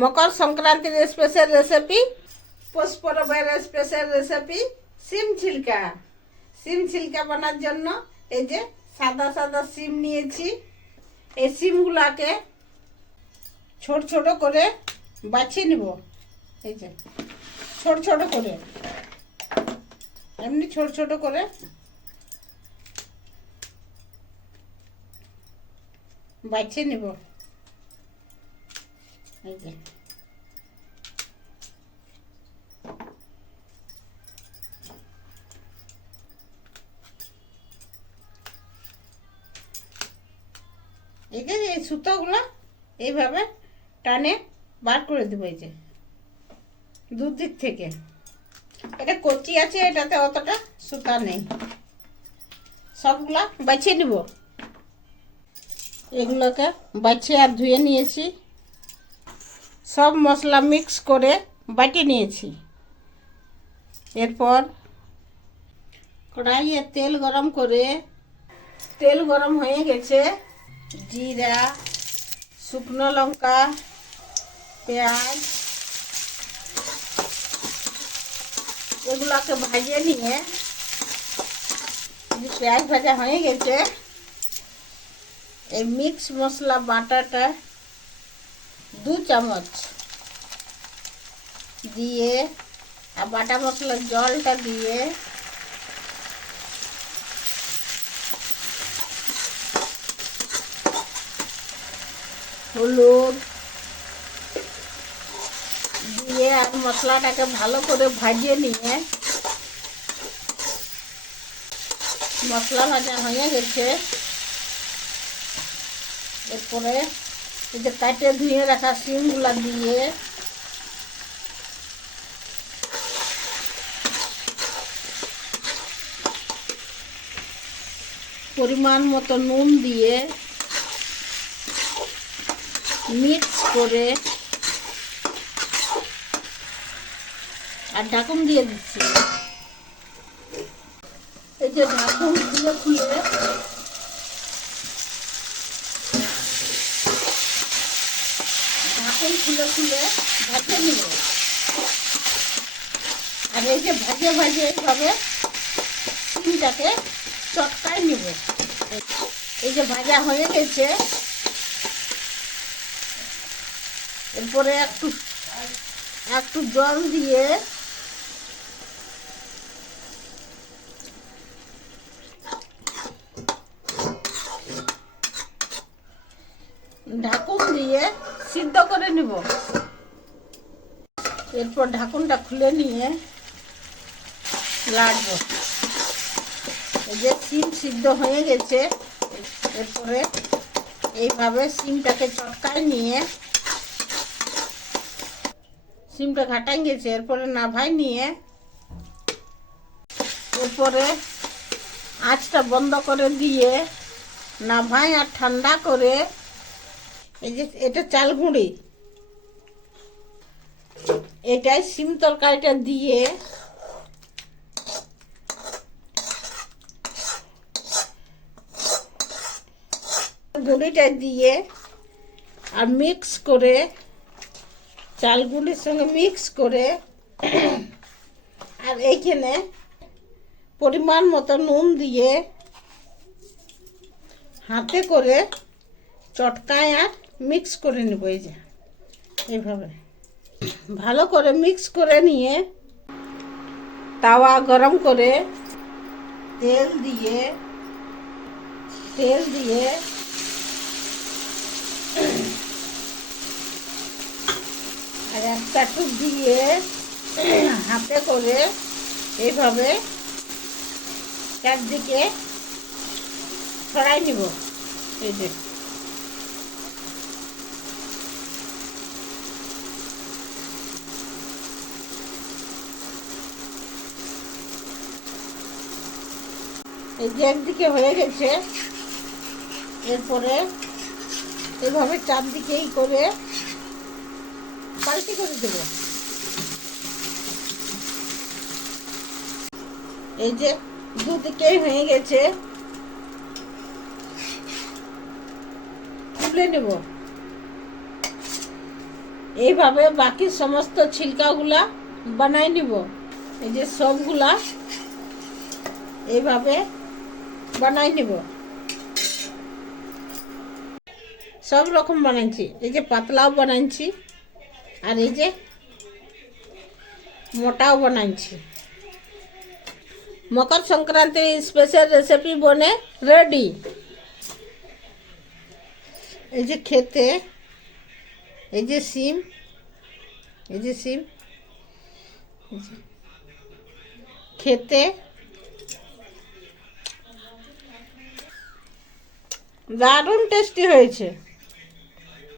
মকর সংক্রান্তির special recipe, পৌষ পরবের special recipe সিম ছিলকা। সিম ছিলকা বানার জন্য এই যে সাদা সাদা সিম নিয়েছি। এই সিমগুলাকে ছোট ছোট করে বাছিয়ে নিব। এই যে ছোট ছোট করে, এমনি ছোট ছোট করে বাছিয়ে নিব। এই যে এই সুতোগুলো এইভাবে টানে বার করে দেবো। এই যে দুদিক থেকে এটা কচি আছে, এটাতে অতটা সুতা নেই। সবগুলা বাছিয়ে নিব। এগুলোকে বাছিয়ে আর ধুয়ে নিয়েছি। সব মশলা মিক্স করে বাটি নিয়েছি। এরপর কড়াইয়ে তেল গরম করে, তেল গরম হয়ে গেছে, জিরা, শুকনো লঙ্কা, পেঁয়াজ এগুলোকে ভাজিয়ে নিয়ে, পেঁয়াজ ভাজা হয়ে গেছে, এই মিক্স মশলা বাটাটা 2 চামচ দিয়ে, আর বাটা মশলার জলটা দিয়ে হলুদ দিয়ে আর মশলাটাকে ভালো করে ভাজিয়ে নিয়ে, মশলা ভাজা হয়ে গেছে। এরপরে এই যে কাটে ধুয়ে রাখা সিমগুলা দিয়ে পরিমাণ মতো নুন দিয়ে মিক্স করে আর ঢাকুন দিয়ে দিচ্ছি। এই যে ঢাকুন দিয়ে খুলে ভাজে নিব। আর এই যে ভাজে ভাজে এইভাবে সিমটাকে চটকায় নিব। এই যে ভাজা হয়ে গেছে, এরপরে একটু জল দিয়ে ঢাকুন দিয়ে সিদ্ধ করে নিব। এরপর ঢাকুনটা খুলে নিয়ে লাড়ব। এই যে সিম সিদ্ধ হয়ে গেছে। এরপরে এইভাবে সিমটাকে চটকায় নিয়ে, সিমটা ঘাটাই গেছে, এরপরে নাভাই নিয়ে, এরপরে আঁচটা বন্ধ করে দিয়ে নাভাই আর ঠান্ডা করে, এই যে এটা চাল গুঁড়ি, এটাই সিম তরকারিটা দিয়ে গুঁড়িটা দিয়ে আর মিক্স করে, চালগুলির সঙ্গে মিক্স করে, আর এইখানে পরিমাণ মতো নুন দিয়ে হাতে করে চটকায় আর মিক্স করে নেব। এই যে এইভাবে ভালো করে মিক্স করে নিয়ে তাওয়া গরম করে তেল দিয়ে আর একটা টুক দিয়ে হাতে করে এইভাবে চারদিকে ছড়াই নিব। এই যে একদিকে হয়ে গেছে, এরপরে এভাবে চারদিকেই করে পাল্টি করে দেব। এই যে দুদিকেই হয়ে গেছে, তুলে নেব। এইভাবে বাকি সমস্ত ছিলকাগুলা বানাই নিব। এই যে সবগুলা এইভাবে বানাই নিব। সব রকম বানাইছি, এই যে পাতলাও বানাইছি আর এই যে মোটাও বানাইছি। মকর সংক্রান্তি স্পেশাল রেসিপি বনে রেডি। এই যে খেতে, এই যে সিম, এই যে সিম খেতে দারুণ টেস্টি হয়েছে।